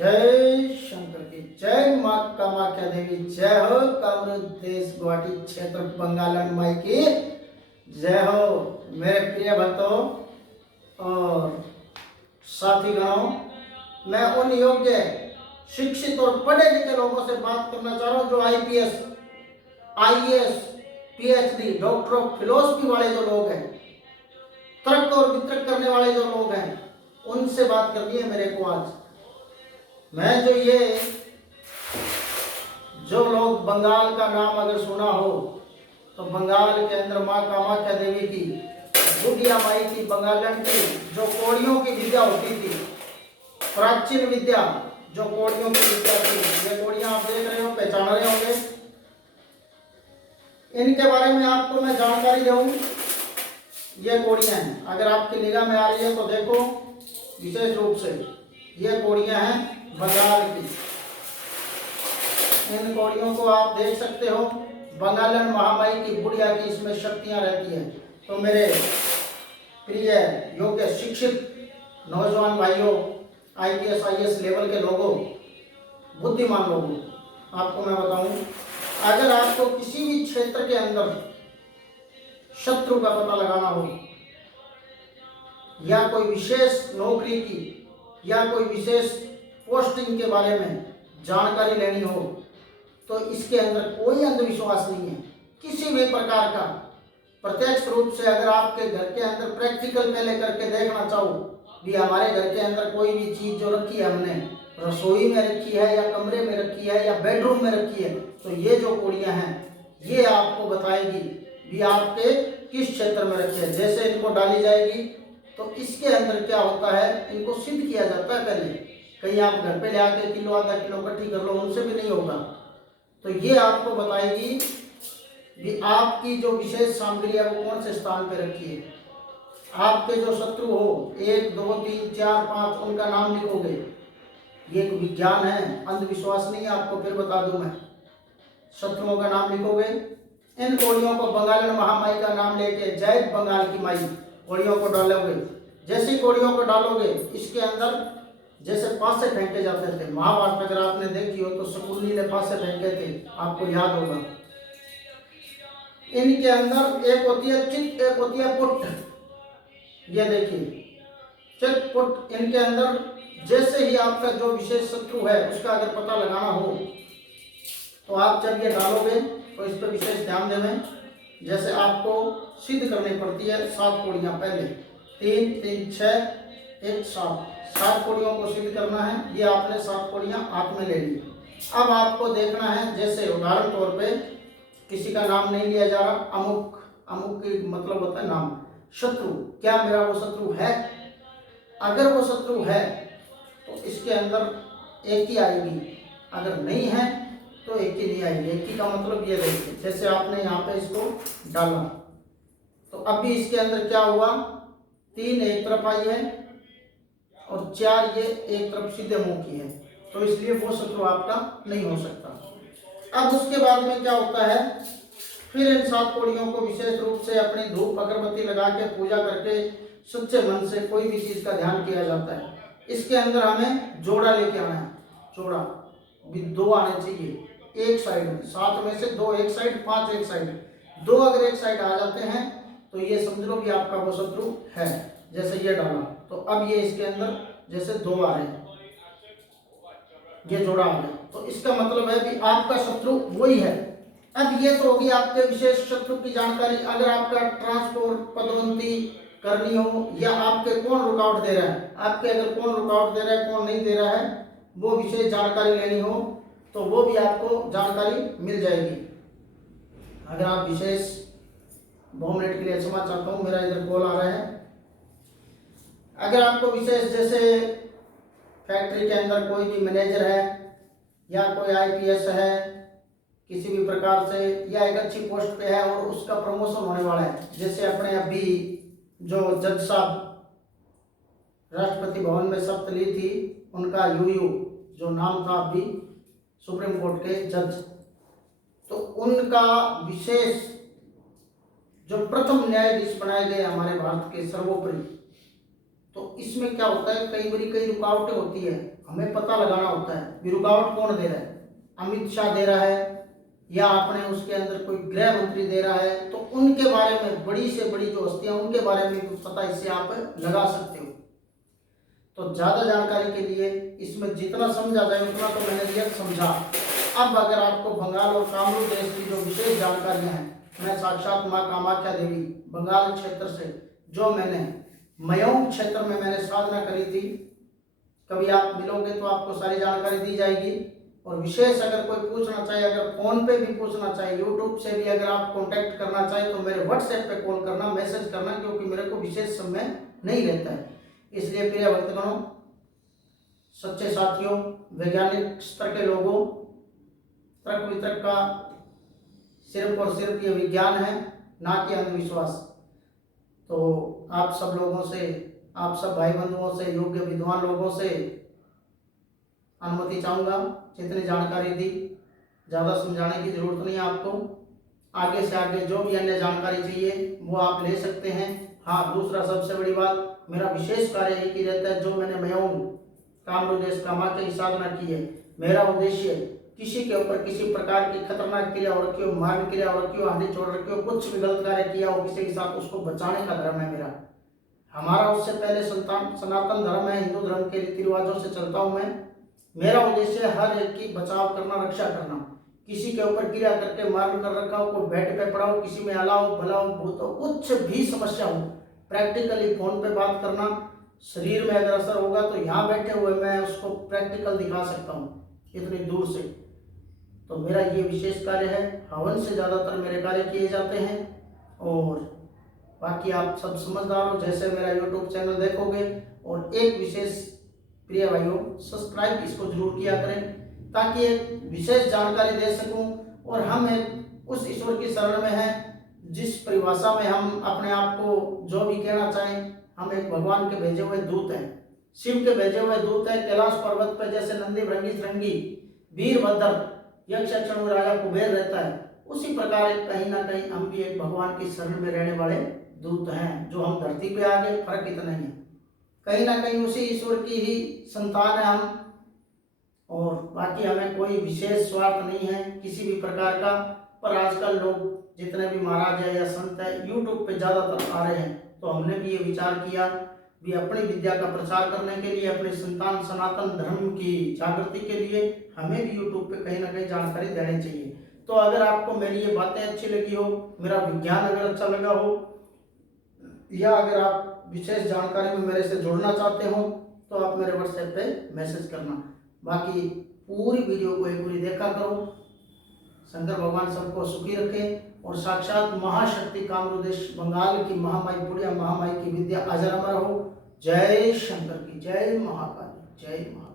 जय शंकर की जय। माँ कामाख्या देवी जय हो। कामरूप देश गुवाहाटी क्षेत्र बंगालन माई की जय हो। मेरे प्रिय भक्तों और साथीगणों, मैं उन योग्य शिक्षित और पढ़े लिखे लोगों से बात करना चाह रहा हूँ जो IPS, IAS, PhD, doctor of philosophy वाले जो लोग हैं, तर्क और वितर्क करने वाले जो लोग हैं, उनसे बात करनी है मेरे को आज। मैं जो लोग बंगाल का नाम अगर सुना हो तो बंगाल के अंदर माँ कामाख्या देवी की, बुढ़िया माई की, बंगालन की जो कोड़ियों की विद्या होती थी, प्राचीन विद्या जो कोड़ियों की विद्या थी, ये कोड़ियां आप देख रहे हो, पहचान रहे होंगे। इनके बारे में आपको मैं जानकारी दूं। ये कोड़ियां हैं, अगर आपकी निगाह में आ रही है तो देखो, विशेष रूप से ये कोड़ियां हैं बंगाल की। इन कोड़ियों को आप देख सकते हो, बंगालन महामाई की, बुढ़िया की इसमें शक्तियां रहती हैं। तो मेरे प्रिय योग्य शिक्षित नौजवान भाइयों, आईपीएस आईएएस लेवल के लोगों, बुद्धिमान लोगों, आपको मैं बताऊं, अगर आपको किसी भी क्षेत्र के अंदर शत्रु का पता लगाना हो या कोई विशेष नौकरी की या कोई विशेष पोस्टिंग के बारे में जानकारी लेनी हो तो इसके अंदर कोई अंधविश्वास नहीं है किसी भी प्रकार का। प्रत्यक्ष रूप से अगर आपके घर के अंदर प्रैक्टिकल में लेकर के देखना चाहो भी, हमारे घर के अंदर कोई भी चीज जो रखी है, हमने रसोई में रखी है या कमरे में रखी है या बेडरूम में रखी है, तो ये जो कोड़ियां हैं ये आपको बताएगी भी आपके किस क्षेत्र में रखी है। जैसे इनको डाली जाएगी तो इसके अंदर क्या होता है, इनको सिद्ध किया जाता है पहले। कहीं आप घर पे ले आके किलो आधा किलो इकट्ठी कर लो, उनसे भी नहीं होगा। तो ये आपको बताएगी कि आपकी जो विशेष सामग्री है वो कौन से स्थान पे रखी है। आपके जो शत्रु हो, 1 2 3 4 5 उनका नाम लिखोगे। ये एक विज्ञान है, अंधविश्वास नहीं है। आपको फिर बता दूं मैं, शत्रुओं का नाम लिखोगे। इन कोड़ियों को बंगालन महामाई का नाम लेके जय बंगाल की माई कोड़ियों को डालोगे। जैसी कोड़ियों को डालोगे, इसके अंदर जैसे पासे फेंके जाते थे, महाभारत अगर आपने देखी हो तो शकुनी ने पासे फेंके थे, आपको याद होगा। इनके अंदर एक होती है चित, एक होती है पुट। ये देखिए चित पुट, इनके अंदर जैसे ही आपका जो विशेष शत्रु है उसका अगर पता लगाना हो तो आप जब ये डालोगे तो इस पर विशेष ध्यान देवें। जैसे आपको सिद्ध करनी पड़ती है 7 कोड़ियां, पहले 3 3 6 1 7 कोड़ियों को सिद्ध करना है। ये आपने 7 कोड़ियां हाथ में ले ली। अब आपको देखना है, जैसे उदाहरण तौर पे किसी का नाम नहीं लिया जा रहा, अमुक, अमुक की मतलब होता है नाम, शत्रु। क्या मेरा वो शत्रु है? अगर वो शत्रु है तो इसके अंदर एक ही आएगी, अगर नहीं है तो एक ही नहीं आएगी। एक ही का मतलब ये देखिए, जैसे आपने यहाँ पे इसको डाला तो अभी इसके अंदर क्या हुआ, 3 एक तरफ आई है और 4 ये एक तरफ सीधे मुंह की है, तो इसलिए वो शत्रु आपका नहीं हो सकता। अब उसके बाद में क्या होता है, फिर इन 7 कोड़ियों को विशेष रूप से अपनी धूप अगरबत्ती लगा के पूजा करके सच्चे मन से कोई भी चीज का ध्यान किया जाता है। इसके अंदर हमें जोड़ा लेके आना है। जोड़ा भी 2 आने चाहिए एक साइड में, 7 में से 2 एक साइड, 5 एक साइड। 2 अगर एक साइड आ जाते हैं तो ये समझ लो कि आपका वो शत्रु है। जैसे ये डाला तो अब ये इसके अंदर जैसे 2 आ रहे हैं, ये जोड़ा आ गया, तो इसका मतलब है कि आपका शत्रु वही है। अब ये तो होगी आपके विशेष शत्रु की जानकारी। अगर आपका ट्रांसपोर्ट पदोन्नति करनी हो या आपके कौन रुकावट दे रहा है, आपके अगर कौन रुकावट दे रहा है, कौन नहीं दे रहा है, वो विशेष जानकारी लेनी हो तो वो भी आपको जानकारी मिल जाएगी। अगर आप विशेष 2 मिनट के लिए क्षमा चाहता हूँ, मेरा इधर कॉल आ रहा है। अगर आपको विशेष, जैसे फैक्ट्री के अंदर कोई भी मैनेजर है या कोई आईपीएस है किसी भी प्रकार से, या एक अच्छी पोस्ट पे है और उसका प्रमोशन होने वाला है, जैसे अपने अभी जो जज साहब राष्ट्रपति भवन में शपथ ली थी, उनका यूयू जो नाम था अभी सुप्रीम कोर्ट के जज, तो उनका विशेष जो प्रथम न्यायाधीश बनाए गए हमारे भारत के सर्वोपरि, तो इसमें क्या होता है, कई बारी कई रुकावटें होती है। हमें पता लगाना होता है भी रुकावट कौन दे रहा है, अमित शाह दे रहा है या आपने उसके अंदर कोई गृह मंत्री दे रहा है, तो उनके बारे में बड़ी से बड़ी जो हस्तियां उनके बारे में भी पता इससे आप लगा सकते हो। तो ज़्यादा जानकारी के लिए इसमें जितना समझा जाए उतना तो मैंने यह समझा। अब अगर आपको बंगाल और कामरूप देश की जो विशेष जानकारियां हैं, मैं साक्षात माँ कामाख्या देवी बंगाल क्षेत्र से जो मैंने मयोंग क्षेत्र में मैंने साधना करी थी, कभी आप मिलोगे तो आपको सारी जानकारी दी जाएगी। और विशेष अगर कोई पूछना चाहे, अगर फोन पे भी पूछना चाहे, यूट्यूब से भी अगर आप कांटेक्ट करना चाहे तो मेरे व्हाट्सएप पे कॉल करना, मैसेज करना, क्योंकि मेरे को विशेष समय नहीं रहता है। इसलिए प्रिय भक्तगणों, सच्चे साथियों, वैज्ञानिक स्तर के लोगों, तर्क वितर्क का सिर्फ और सिर्फ ये विज्ञान है, ना कि अंधविश्वास। तो आप सब लोगों से, आप सब भाई बंधुओं से, योग्य विद्वान लोगों से अनुमति चाहूँगा। जितनी जानकारी दी, ज़्यादा समझाने की जरूरत नहीं है आपको। आगे से आगे जो भी अन्य जानकारी चाहिए वो आप ले सकते हैं। हाँ, दूसरा सबसे बड़ी बात, मेरा विशेष कार्य एक ही रहता है, जो मैंने मयोंग कामरूप देश कामाख्या की साधना की है, मेरा उद्देश्य किसी के ऊपर किसी प्रकार की खतरनाक क्रिया हो रखी हो, मारण क्रिया हो रखी हो, हानि छोड़ रखी हो, कुछ भी गलत कार्य किया हो किसी के साथ, उसको बचाने का धर्म है मेरा। हमारा उससे पहले सनातन धर्म है, हिंदू धर्म के रीति रिवाजों से चलता हूँ मैं। मेरा उद्देश्य है हर एक की बचाव करना, रक्षा करना। किसी के ऊपर क्रिया करके मारण कर रखा हो, कोई बेड पे पड़ा हो, किसी में अलाव भलाओ भूत हो, कुछ भी समस्या हो, प्रैक्टिकली फोन पे बात करना, शरीर में अगर असर होगा तो यहाँ बैठे हुए मैं उसको प्रैक्टिकल दिखा सकता हूँ इतनी दूर से। तो मेरा ये विशेष कार्य है। हवन से ज़्यादातर मेरे कार्य किए जाते हैं। और बाकी आप सब समझदार हो, जैसे मेरा यूट्यूब चैनल देखोगे। और एक विशेष प्रिय भाइयों, सब्सक्राइब इसको जरूर किया करें, ताकि एक विशेष जानकारी दे सकूं। और हम एक उस ईश्वर की शरण में हैं जिस परिभाषा में हम अपने आप को जो भी कहना चाहें, हम एक भगवान के भेजे हुए दूत हैं, शिव के भेजे हुए दूत हैं। कैलाश पर्वत पर जैसे नंदी भृंगी श्रृंगी वीरभद्र यक्ष यक्षण राजा कुबेर रहता है, उसी प्रकार कहीं ना कहीं हम भी एक भगवान की शरण में रहने वाले दूत हैं। जो हम धरती पे आ गए, फर्क इतना ही है, कहीं ना कहीं उसी ईश्वर की ही संतान है हम। और बाकी हमें कोई विशेष स्वार्थ नहीं है किसी भी प्रकार का। पर आजकल लोग जितने भी महाराज है या संत है यूट्यूब पे ज़्यादातर आ रहे हैं, तो हमने भी ये विचार किया भी अपनी विद्या का प्रचार करने के लिए, अपने संतान सनातन धर्म की जागृति के लिए हमें भी यूट्यूब पे कहीं ना कहीं जानकारी देनी चाहिए। तो अगर आपको मेरी ये बातें अच्छी लगी हो, मेरा विज्ञान अगर अच्छा लगा हो, या अगर आप विशेष जानकारी में मेरे से जुड़ना चाहते हो, तो आप मेरे व्हाट्सएप पे मैसेज करना। बाकी पूरी वीडियो को एक पूरी देखा करो। शंकर भगवान सबको सुखी रखे और साक्षात महाशक्ति कामरूप देश बंगाल की महामाई, बुढ़िया महामाई की विद्या अजर अमर हो। जय शंकर की, जय महाकाली, जय महा।